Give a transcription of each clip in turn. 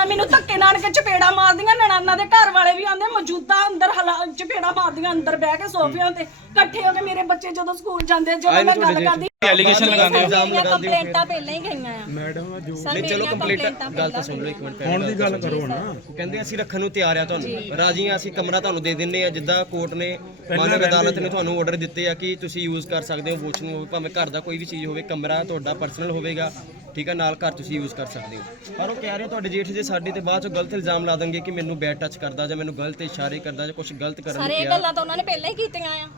ਤਾਂ ਮੈਨੂੰ ਧੱਕੇ ਨਾਲ ਕੇ ਚਪੇੜਾ ਮਾਰਦੀਆਂ ਨਣਾਨਾ ਦੇ ਘਰ ਵਾਲੇ ਵੀ ਆਂਦੇ ਮੌਜੂਦਾ ਅੰਦਰ ਹਲਾ ਚਪੇੜਾ ਮਾਰਦੀਆਂ ਅੰਦਰ ਬਹਿ ਕੇ ਸੋਫਿਆਂ ਤੇ। ਇਕੱਠੇ ਹੋ ਕੇ ਮੇਰੇ ਬੱਚੇ ਜਦੋਂ ਸਕੂਲ ਜਾਂਦੇ ਜਦੋਂ ਮੈਂ ਗੱਲ ਕਰਦੀ ਐਲੀਗੇਸ਼ਨ ਲਗਾਉਂਦੇ ਹੋ। ਮੇਰੀਆਂ ਕੰਪਲੇਂਟਾਂ ਪਹਿਲਾਂ ਹੀ ਗਈਆਂ ਆ। ਮੈਡਮ ਜੋ ਨਹੀਂ ਚਲੋ ਕੰਪਲੇਂਟ ਗੱਲ ਤਾਂ ਸੁਣ ਲਓ ਇੱਕ ਮਿੰਟ ਹੁਣ ਦੀ ਗੱਲ ਕਰੋ ਨਾ ਕਹਿੰਦੇ ਅਸੀਂ ਰੱਖਣ ਨੂੰ ਤਿਆਰ ਆ ਤੁਹਾਨੂੰ। ਰਾਜੀ ਆ ਅਸੀਂ ਕਮਰਾ ਤੁਹਾਨੂੰ ਦੇ ਦਿੰਨੇ ਆ ਜਿੱਦਾਂ ਕੋਰਟ ਨੇ ਮਾਨਵ ਅਦਾਲਤ ਨੇ ਤੁਹਾਨੂੰ ਆਰਡਰ ਦਿੱਤੇ ਆ ਕਿ ਤੁਸੀਂ ਯੂਜ਼ ਕਰ ਸਕਦੇ ਹੋ ਵਾਸ਼ਰੂਮ ਹੋਵੇ ਭਾਵੇਂ ਘਰ ਦਾ ਕੋਈ ਵੀ ਚੀਜ਼ ਹੋਵੇ ਕਮਰਾ ਤੁਹਾਡਾ ਪਰਸਨਲ ਹੋਵੇਗਾ। ਠੀਕ ਆ ਨਾਲ ਘਰ ਤੁਸੀਂ ਯੂਜ਼ ਕਰ ਸਕਦੇ ਹੋ। ਪਰ ਉਹ ਕਹਿ ਰਹੇ ਤੁਹਾਡੇ ਜੇਠ ਜੇ ਸਾਡੇ ਤੇ ਬਾਅਦ ਚੋਂ ਗਲਤ ਇਲਜ਼ਾਮ ਲਾ ਦੇਣਗੇ ਕਿ ਮੈਨੂੰ ਬੈਡ ਟੱਚ ਕਰਦਾ ਜਾਂ ਮੈਨੂੰ ਗਲਤ ਇਸ਼ਾਰੇ ਕਰਦਾ ਜਾਂ ਕੁਝ ਗਲਤ ਕਰਨ ਸਾਰੇ ਇਹ ਕਿਹਾ। ਗੱਲਾਂ ਤਾਂ ਉਹਨਾਂ ਨੇ ਪਹਿਲਾਂ ਹੀ ਕੀਤੀਆਂ ਆ।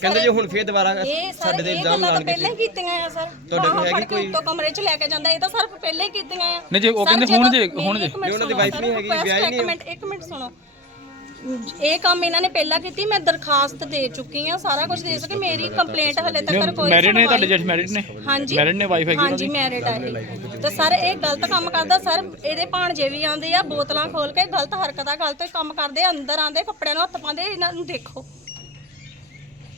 ਕਹਿੰਦੇ ਜੇ ਹੁਣ ਫੇਰ ਦੁਬਾਰਾ ਇਹ ਸਾਡੇ ਸਾਰੇ ਤੇ ਇਹ ਇਲਜ਼ਾਮ ਗੱਲਾਂ ਤਾਂ ਲਾਣਗੇ ਪਹਿਲਾਂ ਹੀ ਕੀਤੀਆਂ ਆ ਸਰ। ਤੁਹਾਡੇ ਕੋਲ ਹੈਗੀ ਫੜ ਕੇ ਉੱਤੋਂ ਕਮਰੇ 'ਚ ਲੈ ਕੇ ਜਾਂਦਾ ਇਹ ਤਾਂ ਸਰ ਪਹਿਲਾਂ ਹੀ ਕੀਤੀਆਂ ਆ। ਨਹੀਂ ਜੀ, ਉਹ ਕਹਿੰਦੇ ਹੁਣ ਜੇ- ਹੁਣ ਜੇ। ਇੱਕ ਮਿੰਟ ਉਹਨਾਂ ਦੀ wife ਨਹੀਂ ਹੈਗੀ, ਵਿਆਹੀ ਇੱਕ ਨਹੀਂ ਮਿੰਟ ਇੱਕ ਮਿੰਟ ਸੁਣੋ। ਇਹ ਕੰਮ ਇਹਨਾਂ ਨੇ ਪਹਿਲਾਂ ਕੀਤੀ ਮੈਂ ਦਰਖਾਸਤ ਦੇ ਚੁੱਕੀ ਆ ਸਾਰਾ ਕੁਝ ਦੇ ਸਕੇ ਮੇਰੀ ਕੰਪਲੇਂਟ ਹਲੇ ਤੱਕ ਕੋਈ ਮੈਰਿਡ ਨੇ ਤੁਹਾਡੇ ਜੇਠ ਮੈਰਿਡ ਨੇ? ਹਾਂਜੀ। ਮੈਰਿਡ ਨੇ ਵਾਈਫ ਹੈਗੀ ਹਾਂਜੀ ਮੈਰਿਡ ਆ ਇਹ। ਤੇ ਸਰ ਇਹ ਗਲਤ ਕੰਮ ਕਰਦਾ ਸਰ ਇਹਦੇ ਭਾਣਜੇ ਵੀ ਆਉਂਦੇ ਆ ਬੋਤਲਾਂ ਖੋਲ ਕੇ ਗਲਤ ਹਰਕਤਾਂ ਗਲਤ ਕੰਮ ਕਰਦੇ ਆ, ਅੰਦਰ ਆਂਦੇ ਕੱਪੜਿਆਂ ਨੂੰ ਹੱਥ ਪਾਉਂਦੇ ਇਹਨਾਂ ਨੂੰ ਦੇਖੋ।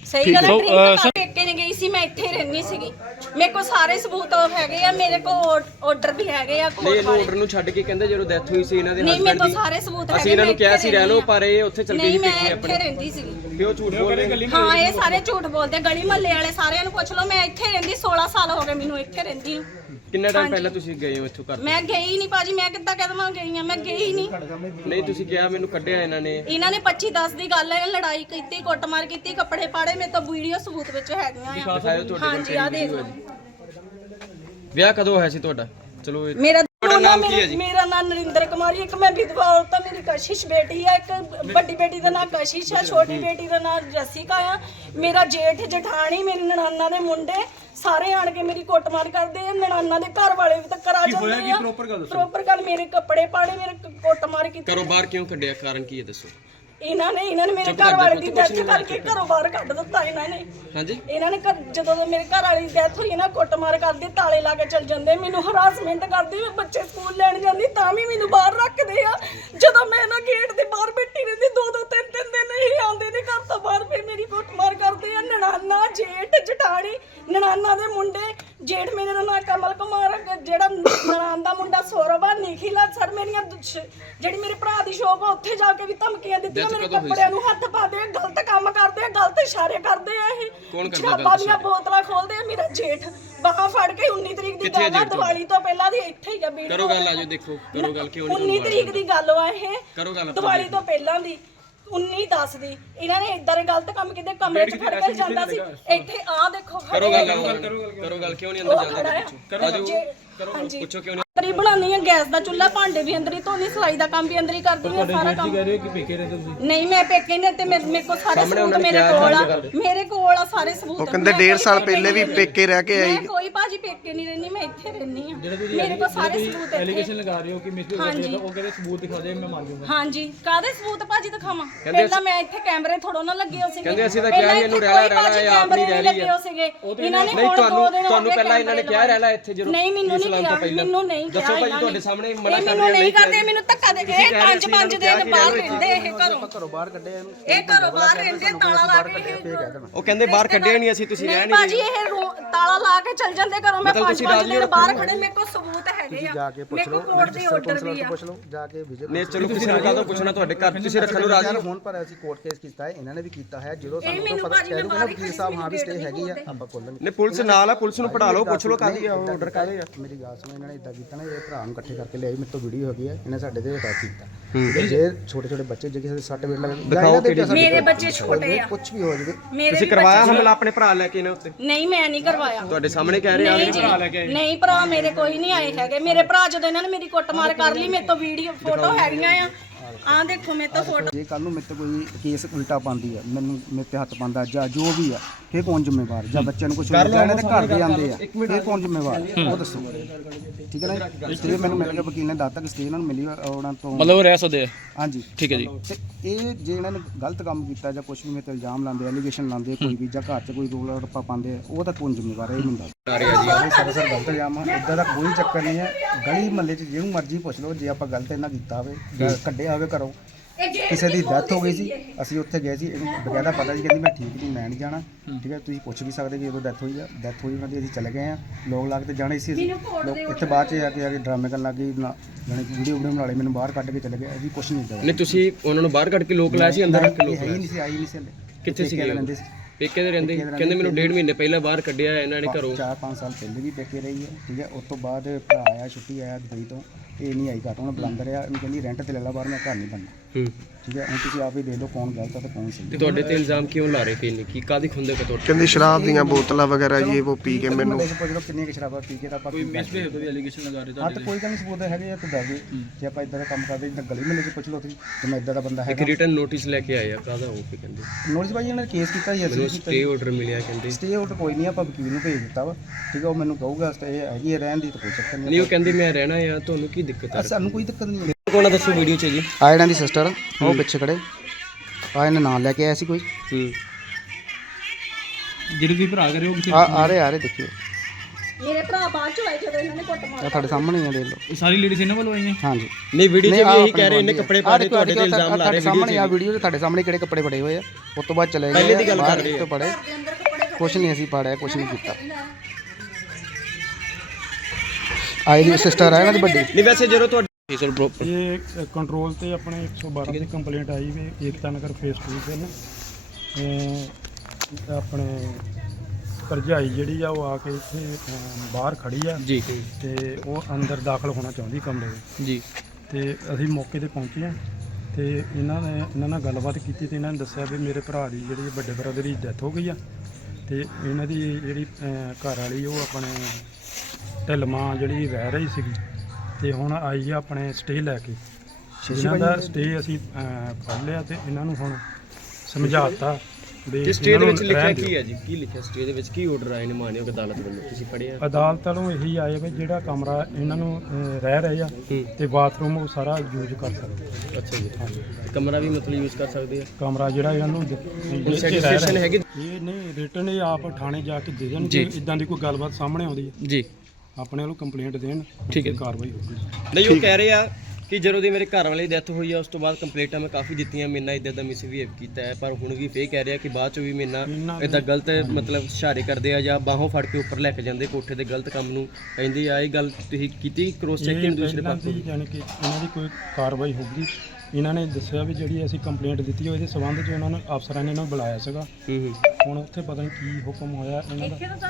ਸਹੀ ਗੱਲ ਹੈ ਡਰਿੰਕ ਕਰ ਪੇਕੇ ਨਹੀਂ ਗਈ ਸੀ? ਮੈਂ ਇੱਥੇ ਰਹਿਣੀ ਸੀਗੀ। ਮੇਰੇ ਕੋਲ ਸਾਰੇ ਸਬੂਤ ਹੈਗੇ ਆ ਮੇਰੇ ਕੋਲ ਆਰਡਰ ਵੀ ਹੈਗੇ ਆ ਨਹੀਂ ਕੋਰਟ ਇਹਨੂੰ ਵਾਲੇ। ਆਰਡਰ ਨੂੰ ਛੱਡ ਕੇ ਕਹਿੰਦੇ ਜਦੋਂ ਡੈਥ ਹੋਈ ਸੀ ਇਹਨਾਂ ਦੇ ਨਹੀਂ ਮੇਰੇ ਹਸਬੰਡ ਕੋਲ ਦੀ ਸਾਰੇ ਸਬੂਤ ਹੈਗੇ ਅਸੀਂ ਇਹਨਾਂ ਨੂੰ ਮੈਂ ਕਿਹਾ ਸੀ ਰਹਿ ਲਓ ਪਰ ਇਹ ਉੱਥੇ ਚਲ ਗਏ ਨਹੀਂ ਸੀ ਮੈਂ ਪੇਕੇ ਇੱਥੇ ਆਪਣੇ। ਰਹਿੰਦੀ ਸੀਗੀ। ਵੀ ਉਹ ਝੂਠ ਬੋਲ ਰਹੇ ਹਾਂ ਇਹ ਸਾਰੇ ਝੂਠ ਬੋਲਦੇ। ਗਲੀ ਮਹੱਲੇ ਵਾਲੇ ਸਾਰਿਆਂ ਨੂੰ ਪੁੱਛ ਲਓ ਮੈਂ ਇੱਥੇ ਰਹਿੰਦੀ 16 ਸਾਲ ਹੋ ਗਏ ਮੈਨੂੰ ਇੱਥੇ ਰਹਿੰਦੀ ਨੂੰ। ਕਿੰਨਾ ਟਾਈਮ ਪਹਿਲਾਂ ਤੁਸੀਂ ਗਏ ਹੋ ਇੱਥੋਂ ਘਰ? ਮੈਂ ਗਈ ਨਹੀਂ ਬਾਜੀ ਮੈਂ ਕਿੱਦਾਂ ਕਦਮਾਂ ਗਈ ਆ ਮੈਂ ਗਈ ਨਹੀਂ। ਨਹੀਂ ਤੁਸੀਂ ਕਿਹਾ ਮੈਨੂੰ ਕੱਢਿਆ ਇਹਨਾਂ ਨੇ। ਇਹਨਾਂ ਨੇ 25 10 ਦੀ ਗੱਲ ਹੈ ਲੜਾਈ ਕੀਤੀ ਕੁੱਟਮਾਰ ਕੀਤੀ ਕੱਪੜੇ ਪਾੜੇ ਮੇਰੇ ਤੋਂ ਵੀਡੀਓ ਸਬੂਤ ਵਿੱਚ ਹੈਗੀਆਂ ਆ। ਦਿਖਾਇਓ ਤੁਹਾਡੇ ਹਾਂਜੀ ਆ ਦੇਖ ਲਓ। ਵਿਆਹ ਕਦੋਂ ਹੋਇਆ ਸੀ ਤੁਹਾਡਾ? ਚਲੋ ਇਹ- ਮੇਰਾ ਤੁਹਾਡਾ ਨਾਮ ਕੀ ਹੈ ਜੀ? ਮੇਰਾ ਨਾਮ ਨਰਿੰਦਰ ਕੁਮਾਰੀ ਇੱਕ ਮੈਂ ਵਿਧਵਾ ਔਰਤ ਹਾਂ ਮੇਰੀ ਕਸ਼ਿਸ਼ ਬੇਟੀ ਆ ਇੱਕ ਵੱਡੀ ਬੇਟੀ ਦਾ ਨਾਮ ਕਸ਼ਿਸ਼ ਆ ਛੋਟੀ ਬੇਟੀ ਦਾ ਨਾਮ ਜਸਿਕਾ ਆ। ਮੇਰਾ ਜੇਠ ਜਠਾਣੀ ਮੇਰੀ ਨਨਾਨਾ ਦੇ ਮੁੰਡੇ ਸਾਰੇ ਆਣ ਕੇ ਮੇਰੀ ਕੁੱਟਮਾਰ ਕਰਦੇ ਆ। ਨਨਾਨਾ ਦੇ ਘਰ ਵਾਲੇ ਵੀ ਤਾਂ ਕਰਾ ਜਾਂਦੇ ਆ। ਪ੍ਰੋਪਰ ਗੱਲ ਪ੍ਰੋਪਰ ਗੱਲ ਮੇਰੇ ਕੱਪੜੇ ਪਾੜੇ ਮੇਰੇ ਕ- ਕੁੱਟਮਾਰ ਕੀਤੀ। ਘਰੋਂ ਬਾਹਰ ਕਿਉਂ ਕੱਢਿਆ? ਕਾਰਨ ਕੀ ਹੈ ਦੱਸੋ। ਇਹਨਾਂ ਨੇ ਇਹਨਾਂ ਨੇ ਮੇਰੇ ਘਰ ਵਾਲੇ ਦੀ ਡੈਥ ਕਰਕੇ ਘਰੋਂ ਬਾਹਰ ਕੱਢ ਦਿੱਤਾ ਇਹਨਾਂ ਨੇ। ਹਾਂਜੀ। ਇਹਨਾਂ ਨੇ ਘਰ- ਜਦੋਂ ਦੇ ਮੇਰੇ ਘਰ ਵਾਲੀ ਦੀ ਡੈਥ ਹੋਈ ਨਾ ਕੁੱਟਮਾਰ ਕਰਦੇ ਤਾਲੇ ਲਾ ਕੇ ਚਲ ਜਾਂਦੇ ਮੈਨੂੰ ਹਰਾਸਮੈਂਟ ਕਰਦੇ ਮੈਂ ਬੱਚੇ ਸਕੂਲ ਲੈਣ ਜਾਂਦੀ ਤਾਂ ਵੀ ਮੈਨੂੰ ਬਾਹਰ ਰੱਖਦੇ ਆ। ਜਦੋਂ ਮੈਂ ਨਾ ਗੇਟ ਦੇ ਬਾਹਰ ਬੈਠੀ ਰਹਿੰਦੀ ਦੋ ਦੋ ਦਿਨ ਨਹੀਂ ਆਉਂਦੇ ਨੇ ਘਰ ਤੋਂ ਬਾਹਰ ਫਿਰ ਮੇਰੀ ਕੁੱਟਮਾਰ ਕਰਦੇ ਆ ਨਨਾਨਾ ਜੇਠ ਜਠਾਣੀ ਨਨਾਨਾ ਦੇ ਮੁੰਡੇ ਜੇਠ ਮੇਰੇ ਦਾ ਨਾਂ ਕਮਲ ਕੁਮਾਰ ਆ, ਜਿਹੜਾ ਨਨਾਨ ਦਾ ਮੁੰਡਾ ਸੌਰਵ ਆ ਨਿਖਿਲਾ ਸਰ ਮੇਰੀਆਂ ਦੁਸ਼- ਜਿਹੜੀ ਮੇਰੇ ਭਰਾ ਦੀ ਸ਼ੋਪ ਆ ਉੱਥੇ ਜਾ ਕੇ ਵੀ ਧਮਕੀਆਂ ਦਿੱਤੀਆਂ Death ਮੇਰੇ ਕਦੋਂ ਹੋਈ ਕੱਪੜਿਆਂ ਨੂੰ ਹੱਥ ਪਾਦੇ ਆ ਗਲਤ ਕੰਮ ਕਰਦੇ ਆ ਗਲਤ ਇਸ਼ਾਰੇ ਕਰਦੇ ਆ ਇਹ। ਕੌਣ ਕਰਦਾ ਸ਼ਰਾਬਾਂ ਗਲਤ ਦੀਆਂ ਬੋਤਲਾਂ ਖੋਲਦੇ ਆ ਮੇਰਾ ਜੇਠ। ਬਾਹਾਂ ਫੜ ਕੇ 19 ਤਰੀਕ ਦੀ ਕਿੱਥੇ ਆ ਗੱਲ ਆ ਜੇਠ ਤੁਹਾਡਾ? ਦੀਵਾਲੀ ਤੋਂ ਪਹਿਲਾਂ ਦੀ ਇੱਥੇ ਹੀ ਆ ਵੀਡੀਓ ਕਰੋ ਗੱਲ ਆਜੋ ਦੇਖੋ ਕਰੋ ਗੱਲ ਕਿਉਂ ਨਹੀਂ 19 ਤਰੀਕ ਦੀ ਗੱਲ ਆ ਇਹ। ਕਰੋ ਗੱਲ ਦੀਵਾਲੀ ਤੋਂ ਪਹਿਲਾਂ ਦੀ। 19 10 ਦੀ। ਇਹਨਾਂ ਨੇ ਇਦਾਂ ਦੇ ਗਲਤ ਕੰਮ ਕੀਤੇ ਕਮਰੇ 'ਚ ਫੜ ਕੇ ਜਾਂਦਾ ਸੀ। ਇੱਥੇ ਆ ਦੇਖੋ ਕਰੋ ਗੱਲ ਕਰੋ ਗੱਲ ਕਿਉਂ ਨਹੀਂ ਅੰਦਰ ਜਾਂਦੇ ਕਰੋ ਹਾਂਜੀ। ਪੁੱਛੋ ਕਿਉਂ ਨਹੀਂ? ਅੰਦਰ ਹੀ ਬਣਾਉਣੀ ਆ ਗੈਸ ਦਾ ਚੁੱਲ੍ਹਾ ਭਾਂਡੇ ਵੀ ਅੰਦਰ ਹੀ ਧੋਣੀ ਸਲਾਈ ਦਾ ਕੰਮ ਵੀ ਅੰਦਰ ਹੀ ਕਰਦੀ ਆ ਸਾਰਾ ਕੰਮ। ਕਹਿ ਰਹੇ ਹੋ ਕਿ ਪੇਕੇ ਰਹਿੰਦੇ ਤੁਸੀਂ। ਨਹੀਂ ਮੈਂ ਪੇਕੇ ਨੇ ਤੇ ਮੇਰੇ ਮੇਰੇ ਕੋਲ ਸਾਰੇ ਸਬੂਤ ਮੇਰੇ ਕੋਲ ਆ ਮੇਰੇ ਕੋਲ ਆ ਸਾਰੇ ਸਬੂਤ। ਉਹ ਕਹਿੰਦੇ ਡੇਢ ਸਾਲ ਪਹਿਲੇ ਵੀ ਪੇਕੇ ਰਹਿ ਕੇ ਆਈ। ਮੈਂ ਕੋਈ ਬਾਜੀ ਪੇਕੇ ਨਹੀਂ ਰਹਿੰਦੀ ਮੈਂ ਇੱਥੇ ਰਹਿੰਦੀ ਆ ਮੇਰੇ ਕੋਲ ਸਾਰੇ ਸਬੂਤ ਹੈ ਐਲੀਗੇਸ਼ਨ ਲਗਾ ਰਹੇ ਹੋ ਕਿ ਮਿਸਟਰ ਕਰਦੇ ਉਹ ਕਹਿੰਦੇ ਸਬੂਤ ਦਿਖਾ ਦੇ ਮੈਂ ਮੰਨ ਲੂੰਗਾ ਹਾਂਜੀ। ਕਾਦੇ ਸਬੂਤ ਭਾਜੀ ਦਿਖਾਵਾਂ? ਪਹਿਲਾਂ ਮੈਂ ਇੱਥੇ ਕੈਮਰੇ ਥੋੜੋ ਨਾ ਲੱਗੇ ਹੋ ਸੀਗੇ। ਕਹਿੰਦੇ ਅਸੀਂ ਤਾਂ ਕਿਹਾ ਸੀ ਇਹਨੂੰ ਰਹਿਣਾ ਰਹਿਣਾ ਇਹ ਆਪ ਨਹੀਂ ਰਹਿ ਰਹੀ ਹੈ ਸੀਗੇ। ਇਹਨਾਂ ਨੇ ਨਹੀਂ ਤੁਹਾਨੂੰ ਦਿਨ ਹੋ ਤੁਹਾਨੂੰ ਪਹਿਲਾਂ ਇਹਨਾਂ ਨੇ ਕਿਹਾ ਰਹਿ ਲੈ ਇੱਥੇ ਜਦੋਂ ਨਹੀਂ ਮੈਨੂੰ ਨਹੀਂ ਕਿਹਾ। ਮੈਨੂੰ ਨਹੀਂ। ਕਿਹਾ ਦੱਸੋ ਭਾਈ ਤੁਹਾਡੇ। ਸਾਹਮਣੇ ਮਨਾ ਕਰ ਮੈਨੂੰ ਨਹੀਂ ਕਰਦੇ ਮੈਨੂੰ ਧੱਕਾ ਦੇ। ਇਹ ਪੰਜ ਪੰਜ ਦਿਨ ਬਾਹਰ ਰਹਿੰਦੇ ਇਹ ਘਰੋਂ। ਘਰੋਂ ਬਾਹਰ ਕੱਢੇ ਇਹਨੂੰ। ਇਹ ਘਰੋਂ ਬਾਹਰ ਰਹਿੰਦੇ ਤਾਲਾ ਲਾ ਕੇ ਉਹ ਕਹਿੰਦੇ ਬਾਹਰ ਕੱਢਿਆ ਨਹੀਂ ਅਸੀਂ ਤੁਸੀਂ ਰਹਿ ਨਹੀਂ ਨਹੀਂ ਬਾਜੀ ਇਹ ਤਾਲਾ ਲਾ ਕੇ ਚਲ ਜਾਂਦੇ ਘਰੋਂ। ਮੈਂ ਪੰਜ ਪੰਜ ਦਿਨ ਬਾਹਰ ਖੜੇ ਮੇਰੇ ਕੋਲ ਸਬੂਤ ਹੈਗੇ ਆ। ਜਾ ਕੇ ਪੁੱਛ ਮੇਰੇ ਲਓ ਕੋਲ ਕੋਰਟ ਦੀ ਆਰਡਰ ਵੀ ਆ। ਪੁੱਛ ਲਓ ਜਾ ਕੇ ਵਿਜਿਟ ਨੇ ਚਲੋ ਕਿਸੇ ਨੂੰ ਕਾਹਦੋਂ ਪੁੱਛਣਾ ਤੁਹਾਡੇ ਘਰ? ਤੁਸੀਂ ਰੱਖਣ ਨੂੰ ਰਾਜੀ। ਹੁਣ ਪਰ ਅਸੀਂ ਕੋਰਟ ਕੇਸ ਕੀਤਾ ਹੈ ਇਹਨਾਂ ਨੇ ਵੀ ਕੀਤਾ ਹੈ ਜਦੋਂ ਸਾਨੂੰ ਪਤਾ ਭਾਜੀ ਨਾ ਹੀ ਵਕੀਲ ਸਾਹਿਬ ਹਾਂ ਵੀ ਸਟੇ ਹੈਗੀ ਆ ਆਪਾਂ ਖੋਲਾਂਗੇ ਨੇ ਪੁਲਿਸ ਨਾਲ ਆ ਪੁਲਿਸ ਨੂੰ ਪੜਾ ਲਓ ਪੁੱਛ ਲਓ ਕਾਹਦੀ ਆ ਆਰਡਰ ਕਾਹਦੇ ਆ ਮੇਰੀ ਗੱਲ ਸੁਣੋ ਇਹਨਾਂ ਨੇ ਇਦਾਂ ਕੀਤਾ ਨਾ ਇਹ ਭਰਾ ਨੂੰ ਇਕੱਠੇ ਕਰਕੇ ਲਿਆਈ ਮੇਰੇ ਤੋਂ ਵੀਡੀਓ ਹੈਗੀ ਹੈ ਇਹਨੇ ਸਾਡੇ ਤੇ ਅਟੈਕ ਕੀਤਾ। ਜੇ ਛੋਟੇ ਛੋਟੇ ਬੱਚੇ ਜੇ ਕਿਸੇ ਦੇ ਸੱਟ ਵੇਟ ਲੱਗੇ ਦਿਖਾਓ ਕਿਹੜੀ ਮੇਰੇ ਬੱਚੇ ਛੋਟੇ ਆ। ਕੁਝ ਵੀ ਹੋ ਜਾਵੇ। ਤੁਸੀਂ ਕਰਵਾਇਆ ਹਮਲਾ ਆਪਣੇ ਭਰਾ ਲੈ ਕੇ ਇਹਨਾਂ ਉੱਤੇ? ਨਹੀਂ ਮੈਂ ਨਹੀਂ ਕਰਵਾਇਆ। ਤੁਹਾਡੇ ਸਾਹਮਣੇ ਕਹਿ ਰਹੇ ਆ ਨਹੀਂ ਜੀ ਨਹੀਂ ਭਰਾ ਮੇਰੇ ਕੋਈ ਨਹੀਂ ਆਏ ਹੈਗੇ। ਮੇਰੇ ਭਰਾ ਜਦੋਂ ਇਹਨਾਂ ਨੇ ਮੇਰੀ ਕੁੱਟਮਾਰ ਕਰ ਲਈ ਮੇਰੇ ਤੋਂ ਵੀਡੀਓ ਫੋਟੋ ਹੈਗੀਆਂ ਆ। ਆਹ ਦੇਖੋ ਮੇਰੇ ਤੋਂ ਫੋਟੋ ਜੇ ਕੱਲ ਨੂੰ ਮੇਰੇ ਤੇ ਕੋਈ ਕੇਸ ਉਲਟਾ ਪਾਉਂਦੀ ਆ ਮੈਨੂੰ ਮੇਰੇ ਤੇ ਹੱਥ ਪਾਉਂਦਾ ਜਾਂ ਜੋ ਵੀ ਆ ਫੇਰ ਕੌਣ ਜ਼ਿੰਮੇਵਾਰ? ਜਾਂ ਬੱਚਿਆਂ ਨੂੰ ਕੁਝ ਹੋ ਜਾਣਾ ਤੇ ਘਰ ਦੇ ਆਂਦੇ ਆ। ਫੇਰ ਕੌਣ ਜ਼ਿੰਮੇਵਾਰ? ਉਹ ਦੱਸੋ। ਠੀਕ ਹੈ ਨਾ ਸਟੇ ਮੈਨੂੰ ਮਿਲ ਗਿਆ ਵਕੀਲ ਨੇ ਦੱਸਤਾ ਕਿ ਸਟੇ ਇਹਨਾਂ ਨੂੰ ਮਿਲੀ ਉਹਨਾਂ ਤੋਂ। ਮਤਲਬ ਉਹ ਰਹਿ ਸਕਦੇ ਆ। ਹਾਂਜੀ। ਠੀਕ ਹੈ ਜੀ। ਤੇ ਇਹ ਜੇ ਇਹਨਾਂ ਨੇ ਗਲਤ ਕੰਮ ਕੀਤਾ ਜਾਂ ਕੁਝ ਵੀ ਮੇਰੇ ਤੇ ਇਲਜ਼ਾਮ ਲਾਉਂਦੇ ਐਲੀਗੇਸ਼ਨ ਲਾਉਂਦੇ ਕੋਈ ਵੀ ਜਾਂ ਘਰ 'ਚ ਕੋਈ ਰੋਲਾ ਰੱਪਾ ਪਾਉਂਦੇ ਆ, ਉਹ ਤਾਂ ਕੌਣ ਜ਼ਿੰਮੇਵਾਰ ਹੈ? ਇਹ ਦੱਸ ਆ ਰਿਹਾ ਜੀ ਇਹ ਸਰਾਸਰ ਗਲਤ ਇਲਜ਼ਾਮ ਆ। ਇਦਾਂ ਦਾ ਕੋਈ ਚੱਕਰ ਨਹੀਂ ਹੈ। ਗਲੀ ਮਹੱਲੇ 'ਚ ਜਿਹਨੂੰ ਮਰਜ਼ੀ ਪੁੱਛ ਲਓ ਜੇ ਆਪਾਂ ਗਲਤ ਇਹਨਾਂ ਕੀਤਾ ਹੋਵੇ ਕੱਢਿਆ ਹੋਵੇ ਘਰੋਂ ਕਿਸੇ ਦੀ ਡੈਥ ਹੋ ਗਈ ਸੀ। ਅਸੀਂ ਉੱਥੇ ਗਏ ਸੀ ਇਹਨੂੰ ਬਕਾਇਦਾ ਪਤਾ ਸੀ ਕਹਿੰਦੀ ਮੈਂ ਠੀਕ ਨਹੀਂ ਮੈਂ ਨਹੀਂ ਜਾਣਾ। ਠੀਕ ਹੈ ਤੁਸੀਂ ਪੁੱਛ ਵੀ ਸਕਦੇ ਕਿ ਉਦੋਂ ਡੈਥ ਹੋਈ ਆ। ਡੈਥ ਹੋਈ ਉਹਨਾਂ ਦੀ ਅਸੀਂ ਚਲੇ ਗਏ ਆ ਲੋਕ ਲੱਗ ਤੇ ਜਾਣੇ ਸੀ ਅਸੀਂ। ਲੋਕ ਇੱਥੇ ਬਾਅਦ ਚ ਆ ਕੇ ਆ ਕੇ ਡਰਾਮੇ ਕਰਨ ਲੱਗ ਨਾ ਜਾਣੀ ਕਿ ਵੀਡੀਓ ਵੀਡੀਓ ਬਣਾ ਲਈ ਮੈਨੂੰ ਬਾਹਰ ਕੱਢ ਕੇ ਚਲੇ ਗਏ। ਅਸੀਂ ਕੁਛ ਨਹੀਂ ਕੀਤਾ। ਨਹੀਂ ਤੁਸੀਂ ਉਹਨਾਂ ਨੂੰ ਬਾਹਰ ਕੱਢ ਕੇ ਲੋਕ ਲਾਇਆ ਸੀ ਅੰਦਰ ਰੱਖ ਕੇ ਲੋਕ ਹੈ ਹੀ ਲਾਇਆ ਨਹੀਂ ਸੀ ਆਈ ਨਹੀਂ ਸੀ ਹਲੇ। ਕਿੱਥੇ ਪੇਕੇ ਸੀਗੇ? ਉਹ? ਰਹਿੰਦੇ ਸੀ। ਪੇਕੇ ਦੇ ਰਹਿੰਦੇ? ਕਹਿੰਦੇ ਮੈਨੂੰ ਡੇਢ ਮਹੀਨੇ ਪਹਿਲਾਂ ਬਾਹਰ ਕੱਢਿਆ ਇਹਨਾਂ ਨੇ ਘਰੋਂ। 4-5 ਸਾਲ ਪਹਿਲੇ ਵੀ ਪੇਕੇ ਰਹੀ ਹੈ। ਠੀਕ ਹੈ ਉਸ ਤੋਂ ਬਾਅਦ ਭਰਾ ਆਇਆ ਛੁੱਟੀ ਆਇਆ ਦੁਬਈ ਤੋਂ। ਇਹ ਨਹੀਂ ਆਈ ਘਰ ਉਹਨੇ ਬੁਲੰਦ ਰਿਹਾ ਇਹਨੂੰ ਕਹਿੰਦੀ ਰੈਂਟ ਤੇ ਲੈ ਲਾ ਬਾਹਰ ਮੈਂ ਘਰ ਨਹੀਂ ਬਣਨਾ। ਹੂੰ। ਠੀਕ ਹੈ ਹੁਣ ਤੁਸੀਂ ਆਪ ਹੀ ਦੇਖ ਲਓ ਕੌਣ ਗਲਤ ਹੈ ਤੇ ਕੌਣ ਸਹੀ ਤੇ ਤੁਹਾਡੇ ਤੇ ਇਲਜ਼ਾਮ ਕਿਉਂ ਲਾ ਰਹੇ ਨੇ ਕੀ ਕਾਦੀ ਖੁੰਦੇ ਕੋ ਤੁਹਾਡੇ? ਕਹਿੰਦੀ ਸ਼ਰਾਬ ਦੀਆਂ ਬੋਤਲਾਂ ਵਗੈਰਾ ਇਹ ਉਹ ਪੀ ਕੇ ਮੈਨੂੰ ਮੈਨੂੰ ਪੁੱਛ ਲਓ ਕਿੰਨੀਆਂ ਕਿ ਸ਼ਰਾਬਾਂ ਪੀ ਕੇ ਤਾਂ ਆਪਾਂ ਕੋਈ ਮਿਸਬਿਹੇਵ ਦੀ ਐਲੀਗੇਸ਼ਨ ਲਗਾ ਰਹੇ ਹਾਂ ਤਾਂ ਕੋਈ ਗੱਲ ਨਹੀਂ ਸਬੂਤ ਹੈਗੇ ਆ ਤੂੰ ਦੱਸ ਦੇ ਜੇ ਆਪਾਂ ਇਦਾਂ ਦਾ ਕੰਮ ਕਰਦੇ ਜਿੱਦਾਂ ਗਲੀ ਮਿਲੇ ਚ ਪੁੱਛ ਲਓ ਤੁਸੀਂ ਕਿ ਮੈਂ ਇਦਾਂ ਦਾ ਬੰਦਾ ਇੱਕ ਹੈਗਾ। ਰਿਟਨ ਨੋਟਿਸ ਲੈ ਕੇ ਆਏ ਆ ਕਾਦਾ ਉਹ ਕੀ ਕਹਿੰਦੇ? ਨੋਟਿਸ ਭਾਈ ਇਹਨਾਂ ਨੇ ਕੇਸ ਕੀਤਾ ਹੀ ਮੈਨੂੰ ਅਸੀਂ ਸਟੇ ਆਰਡਰ ਮਿਲਿਆ ਕਹਿੰਦੇ। ਸਟੇ ਆਰਡਰ ਕੋਈ ਨਹੀਂ ਆਪਾਂ ਵਕੀਲ ਨੂੰ ਭੇਜ ਦਿੱਤਾ ਵਾ। ਠੀਕ ਹੈ ਉਹ ਮੈਨੂੰ ਕਹੂਗਾ ਸਟੇ ਹੈਗੀ ਹੈ ਰਹਿਣ ਦੀ ਤਾਂ ਕੋਈ ਚੱਕਰ ਨਹੀਂ ਉਹ ਕਹਿੰਦੇ ਮੈਂ ਰਹਿਣਾ ਆ ਤੁਹਾਨੂੰ ਕੀ ਦਿੱਕਤ ਆ ਸਾਨੂੰ ਕੋਈ ਦਿੱਕਤ ਨਹੀਂ ਹੈ ਕੋਣਾ ਦੱਸੋ ਵੀਡੀਓ ਚ ਜੀ। ਆ ਇਹਨਾਂ ਦੀ ਸਿਸਟਰ ਉਹ ਪਿੱਛੇ ਖੜੇ। ਆ ਇਹਨੇ ਨਾਂ ਲੈ ਕੇ ਆਇਆ ਸੀ ਕੋਈ। ਹੂੰ। ਜਿਹੜੇ ਤੁਸੀਂ ਭਰਾ ਕਰੇ ਉਹ ਕਿੱਥੇ ਆ ਆ ਰਹੇ ਆ ਰਹੇ ਦੇਖਿਓ। ਮੇਰੇ ਭਰਾ ਬਾਅਦ ਚ ਆਏ ਜਦੋਂ ਇਹਨਾਂ ਨੇ ਕੁੱਟ ਮਾਰ ਆ ਤੁਹਾਡੇ ਸਾਹਮਣੇ ਹੀ ਆ ਦੇਖ ਲਓ। ਇਹ ਸਾਰੀ ਲੇਡੀਜ਼ ਇਹਨਾਂ ਵੱਲੋਂ ਆਈਆਂ ਹਾਂਜੀ। ਨਹੀਂ ਵੀਡੀਓ ਚ ਵੀ ਇਹੀ ਕਹਿ ਰਹੇ ਇਹਨੇ। ਕੱਪੜੇ ਪਾ ਦੇਖੋ, ਤੁਹਾਡੇ ਤੇ ਇਲਜ਼ਾਮ ਲਾ ਰਹੇ ਤੁਹਾਡੇ ਸਾਹਮਣੇ ਆ ਵੀਡੀਓ ਤੇ ਤੁਹਾਡੇ ਸਾਹਮਣੇ ਕਿਹੜੇ ਕੱਪੜੇ ਪੜੇ ਹੋਏ ਆ। ਉਸ ਤੋਂ ਬਾਅਦ ਚਲੇ ਗਏ ਪਹਿਲੇ ਦੀ ਗੱਲ ਕਰ ਰਹੇ ਆ। ਤੋਂ ਪੜੇ ਕੁਛ ਨਹੀਂ ਅਸੀਂ ਪੜਿਆ ਕੁਛ ਨਹੀਂ ਕੀਤਾ। ਆਈ ਦੀ ਸਿਸਟਰ ਆ ਇਹਨਾਂ ਦੀ ਵੱਡੀ? ਨਹੀਂ ਵੈਸੇ ਜਦੋਂ ਤੁਹਾਡੇ ਸਰ ਇਹ ਕੰਟਰੋਲ ਤੇ ਆਪਣੇ 112 ਦੀ ਕੰਪਲੇਂਟ ਆਈ ਵੀ ਏਕਤਾ ਨਗਰ ਫੇਸ 2 ਤੇ ਨਾ। ਅਹ ਆਪਣੇ ਭਰਜਾਈ ਜਿਹੜੀ ਆ ਉਹ ਆ ਕੇ ਇੱਥੇ ਅਹ, ਬਾਹਰ ਖੜੀ ਆ। ਜੀ। ਤੇ ਉਹ ਅੰਦਰ ਦਾਖਲ ਹੋਣਾ ਚਾਹੁੰਦੀ ਕਮਰੇ ਵਿੱਚ। ਜੀ। ਤੇ ਅਸੀਂ ਮੌਕੇ ਤੇ ਪਹੁੰਚੇ ਆ। ਤੇ ਇਹਨਾਂ ਨੇ ਇਹਨਾਂ ਨਾਲ ਗੱਲਬਾਤ ਕੀਤੀ ਤੇ ਇਹਨਾਂ ਨੇ ਦੱਸਿਆ ਵੀ ਮੇਰੇ ਭਰਾ ਦੀ ਜਿਹੜੀ ਵੱਡੇ ਬ੍ਰਦਰ ਦੀ ਡੈਥ ਹੋ ਗਈ ਆ। ਤੇ ਇਹਨਾਂ ਦੀ ਜਿਹੜੀ ਅਹ, ਘਰ ਵਾਲੀ ਉਹ ਆਪਣੇ ਢਿਲਮਾ ਜਿਹੜੀ ਰਹਿ ਰਹੀ ਸੀਗੀ ਤੇ ਹੁਣ ਆਈ ਆ ਆਪਣੇ ਸਟੇ ਲੈ ਕੇ। ਇਹਨਾਂ ਦਾ ਸਟੇ ਅਸੀਂ ਅਹ, ਫੜ ਲਿਆ ਤੇ ਇਹਨਾਂ ਨੂੰ ਹੁਣ ਸਮਝਾਤਾ ਵੀ ਤੇ ਸਟੇ ਦੇ ਵਿੱਚ ਲਿਖਿਆ ਰਹਿਣ ਦਿਓ। ਕੀ ਹੈ ਜੀ? ਕੀ ਲਿਖਿਆ ਸਟੇ ਦੇ ਵਿੱਚ? ਕੀ ਆਰਡਰ ਆਏ ਨੇ ਮਾਨਯੋਗ ਅਦਾਲਤ ਵੱਲੋਂ? ਤੁਸੀਂ ਪੜ੍ਹਿਆ ਅਦਾਲਤ ਵੱਲੋਂ ਇਹੀ ਆਏ ਵੀ ਜਿਹੜਾ ਕਮਰਾ ਇਹਨਾਂ ਨੂੰ ਅਹ, ਰਹਿ ਰਹੇ ਆ ਹੂੰ। ਤੇ ਬਾਥਰੂਮ ਉਹ ਸਾਰਾ ਯੂਜ਼ ਕਰ ਸਕਦੇ ਅੱਛਾ ਜੀ। ਤੇ ਕਮਰਾ ਵੀ ਮਤਲਬ ਯੂਜ਼ ਕਰ ਸਕਦੇ ਆ? ਕਮਰਾ ਜਿਹੜਾ ਇਹਨਾਂ ਨੂੰ ਹੁਣ ਸੈਟੀਸਫੈਕਸ਼ਨ ਹੈਗੀ? ਇਹ ਨਹੀਂ ਰਿਟਰਨ ਇਹ ਆਪ ਥਾਣੇ ਜਾ ਕੇ ਦੇ ਦੇਣ ਜੇ। ਇਦਾਂ ਦੀ ਕੋਈ ਗੱਲਬਾਤ ਸਾਹਮਣੇ ਆਉਂਦੀ ਹੈ। ਜੀ। ਆਪਣੇ ਵੱਲੋਂ ਕੰਪਲੇਂਟ ਦੇਣ ਠੀਕ ਹੈ। ਕਾਰਵਾਈ ਹੋਊਗੀ। ਨਹੀਂ ਉਹ ਕਹਿ ਰਹੇ ਆ ਕਿ ਜਦੋਂ ਦੀ ਮੇਰੇ ਘਰ ਵਾਲੇ ਦੀ ਡੈਥ ਹੋਈ ਆ ਉਸ ਤੋਂ ਬਾਅਦ ਕੰਪਲੇਂਟਾਂ ਮੈਂ ਕਾਫੀ ਦਿੱਤੀਆਂ ਮੇਰੇ ਨਾਲ ਇਦਾਂ ਦਾ ਮਿਸਬੀਹੇਵ ਕੀਤਾ ਹੈ ਪਰ ਹੁਣ ਵੀ ਫੇਰ ਕਹਿ ਰਿਹਾ ਕਿ ਬਾਅਦ ਚ ਵੀ ਮੇਰੇ ਨਾਲ ਇਦਾਂ ਗਲਤ ਮਤਲਬ ਇਸ਼ਾਰੇ ਕਰਦੇ ਆ ਜਾਂ ਬਾਹੋਂ ਫੜ ਕੇ ਉੱਪਰ ਲੈ ਕੇ ਜਾਂਦੇ ਕੋਠੇ ਤੇ ਗਲਤ ਕੰਮ ਨੂੰ ਕਹਿੰਦੇ ਆ। ਇਹ ਗੱਲ ਤੁਸੀਂ ਕੀਤੀ ਕ੍ਰੋਸ ਇਹ ਚੈਕਿੰਗ ਦੂਸਰੇ ਪਹਿਲਾਂ ਪਾਸੇ ਦੀ ਯਾਨੀ ਕਿ ਇਹਨਾਂ ਦੀ ਕੋਈ ਕਾਰਵਾਈ ਹੋਊਗੀ। ਇਹਨਾਂ ਨੇ ਦੱਸਿਆ ਵੀ ਜਿਹੜੀ ਅਸੀਂ ਕੰਪਲੇਂਟ ਦਿੱਤੀ ਉਹਦੇ ਸਬੰਧ 'ਚ ਉਹਨਾਂ ਨੂੰ ਅਫਸਰਾਂ ਨੇ ਇਹਨਾਂ ਨੂੰ ਬੁਲਾਇਆ ਸੀਗਾ। ਹੂੰ ਹੂੰ। ਹੁਣ ਉੱਥੇ ਪਤਾ ਨਹੀਂ ਕੀ ਹੁਕਮ ਹੋਇਆ ਇਹਨਾਂ ਦਾ।